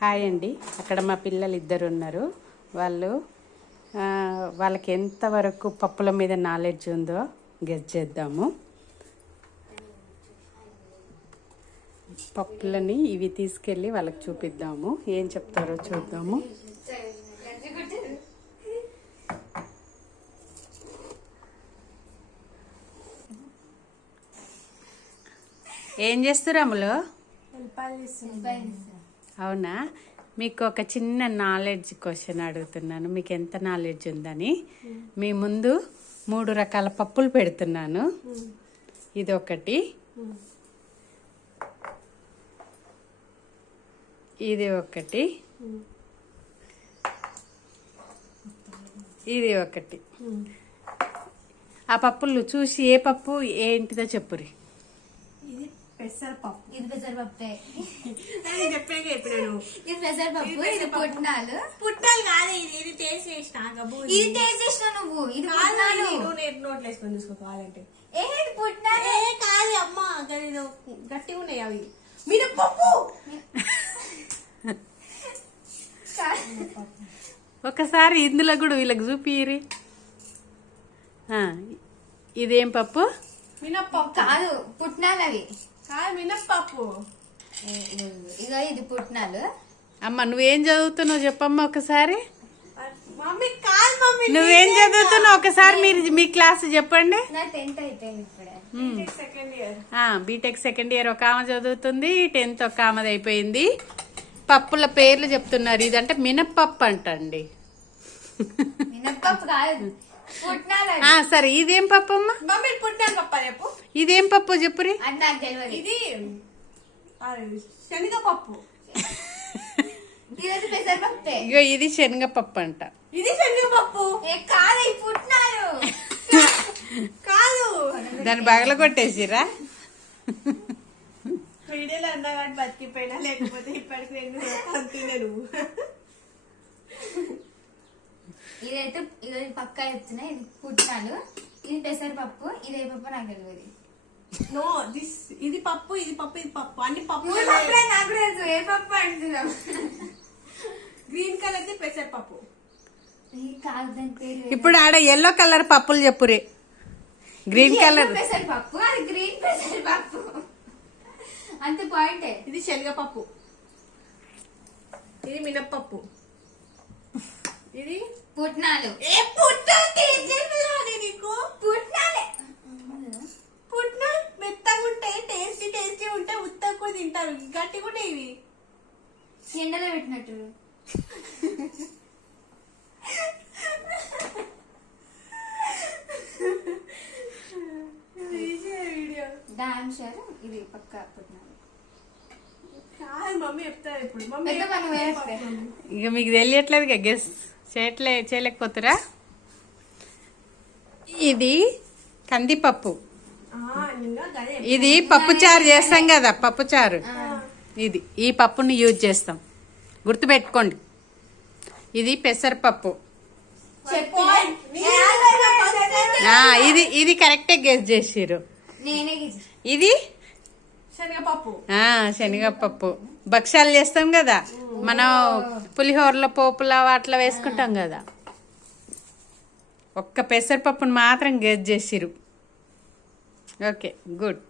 Hi అండి. అక్కడ మా పిల్లలు ఇద్దరు ఉన్నారు. వాళ్ళకి ఎంతవరకు పప్పుల మీద నాలెడ్జ్ ఉందో గెస్ చేద్దాము. పప్పులని ఇవి తీసుకెళ్ళి వాళ్ళకి చూపిద్దాము. ఏం చెప్తారో చూద్దాము. ఏం చేస్తారు అమ్ములు? అవునా? మీకు ఒక చిన్న నాలెడ్జ్ క్వశ్చన్ అడుగుతున్నాను. మీకు ఎంత నాలెడ్జ్ ఉందని. మీ ముందు 3 రకాల పప్పులు పెడుతున్నాను. ఇది ఒకటి, ఇది ఒకటి, ఇది ఒకటి. ఆ పప్పులు చూసి ఏ పప్పు ఏంటిదో చెప్పురి. పెసరపప్పు. ఇది పెసరపప్పే. చెప్పాక చెప్పినాను. ఇది పెసరపప్పు, ఇది పుట్నాలు. పుట్టాలు కాదు, ఇది టేస్ట్ చేసిన. ఇది టేస్ట్ చేసిన నువ్వు. ఇది పుట్నాలు. నోట్లు వేసుకొని చూసుకోవాలంటే ఇది పుట్నాలు కాదు అమ్మ. గట్టిగా ఉన్నాయి అవి. మినపప్పు. ఒకసారి ఇందులో కూడా వీళ్ళకి చూపిరి. ఇదేం పప్పు? మినపప్పు కాదు, పుట్నాలు అవి. కాదు, మినపప్పు. ఇగో ఇది పుట్నాలు. అమ్మ నువ్వేం చదువుతున్నావు చెప్పమ్మా ఒకసారి. మమ్మీ కాదు మమ్మీ, నువ్వేం చదువుతున్నావు ఒకసారి మీ క్లాస్ చెప్పండి. నా 10th అయిపోయింది ఇప్పుడే. Second year. BTech second year ఒక ఆమె చదువుతుంది, 10th ఒక ఆమెది అయిపోయింది. పప్పుల పేర్లు చెప్తున్నారు. ఇదంటే మినప్పప్పు అంటండి. మినపప్పు కాదు, పుట్నాలు. సరే ఇదేం పప్పు అమ్మా? మమ్మీ పుట్నాలు పప్పు చెప్పు. ఇదేం పప్పు చెప్పురి. అది నాకు తెలియదు. ఇది శనగపప్పు. ఇది పెసరపప్పే. ఇగో ఇది శనగపప్పు అంట. ఇది శనగపప్పు కాదు, ఈ పుట్నాలు కాదు. దాన్ని బగల కొట్టేసిరా. వీడియోలో అన్నా కాబట్టి బతికిపోయినా, లేకపోతే ఇప్పటికి 2 అంటున్నా నువ్వు. ఇదైతే ఇది పక్కా చెప్తున్నా. ఇది పుట్నాలు, ఇది పెసరపప్పు. ఇదే పప్పు నాకు తెలియదు. నో దిస్ ఇది పప్పు, ఇది పప్పు, ఇది పప్పు. అన్ని పప్పు. నాకు తెలుసు ఏ పప్పు అంటున్నావు. గ్రీన్ కలర్ ది పెసరపప్పు. కాదు, దాని పేరు. ఇప్పుడు ఆడ ఎల్లో కలర్ పప్పులు చెప్పురి. గ్రీన్ కలర్ పెసరపప్పు, అది గ్రీన్ పెసరపప్పు. అంత పాయింట్. ఇది శనగపప్పు, ఇది మినప్పప్పు, ఇది పుట్నాలు. ఏ పుట్నాలు నీకు? పుట్నాలే. పుట్నాలు మెత్తగా ఉంటాయి, టేస్టీ ఉంటాయి. ఉత్తగా కూడా తింటారు. గట్టి కూడా ఇవి ఎండలో పెట్టినట్టు. వీడియో డామ్ షూర్ ఇది పక్కా పుట్నాలు. మమ్మీ చెప్తారు ఇప్పుడు. ఇక మీకు తెలియట్లేదు గెస్ చేయలేకపోతురా. ఇది కందిపప్పు. ఇది పప్పుచారు చేస్తాం కదా, పప్పుచారు. ఇది ఈ పప్పుని యూజ్ చేస్తాం, గుర్తుపెట్టుకోండి. ఇది పెసరపప్పు. ఇది కరెక్టే గెస్ చేసిర్రు. ఇది శనగపప్పు. శనగపప్పు. భక్ష్యాలు చేస్తాం కదా మనం, పులిహోరలో పోపులా వాటిలో వేసుకుంటాం కదా. ఒక్క పెసరపప్పుని మాత్రం గెస్ చేసిర్రు. Okay, good.